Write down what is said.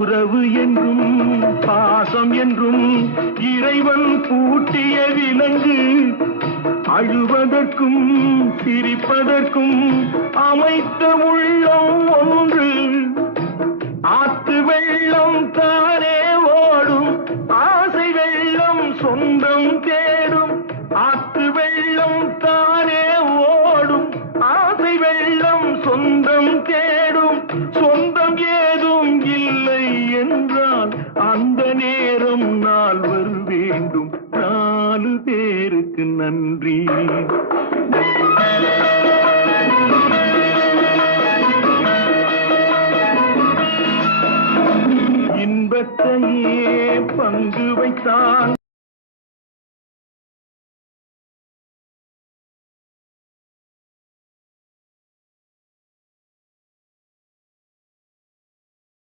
உறவு என்றும் பாசம் என்றும் இறைவன் பூட்டிய விலங்கு அழுவதற்கும் சிரிப்பதற்கும் அமைத்த உள்ளம் ஒன்று. ஆத்து வெள்ளம் தானே ஓடும், ஆசை வெள்ளம் சொந்தம் தேடும். ஆத்து வெள்ளம் தானே ஓடும், ஆசை வெள்ளம் சொந்தம் தேடும். சொந்தம் ஏதும் இல்லை என்றால் அந்த நேரம் நால்வர் வேண்டும். 4 பேருக்கு நன்றி. இன்பத்தையே பங்கு வைத்தான்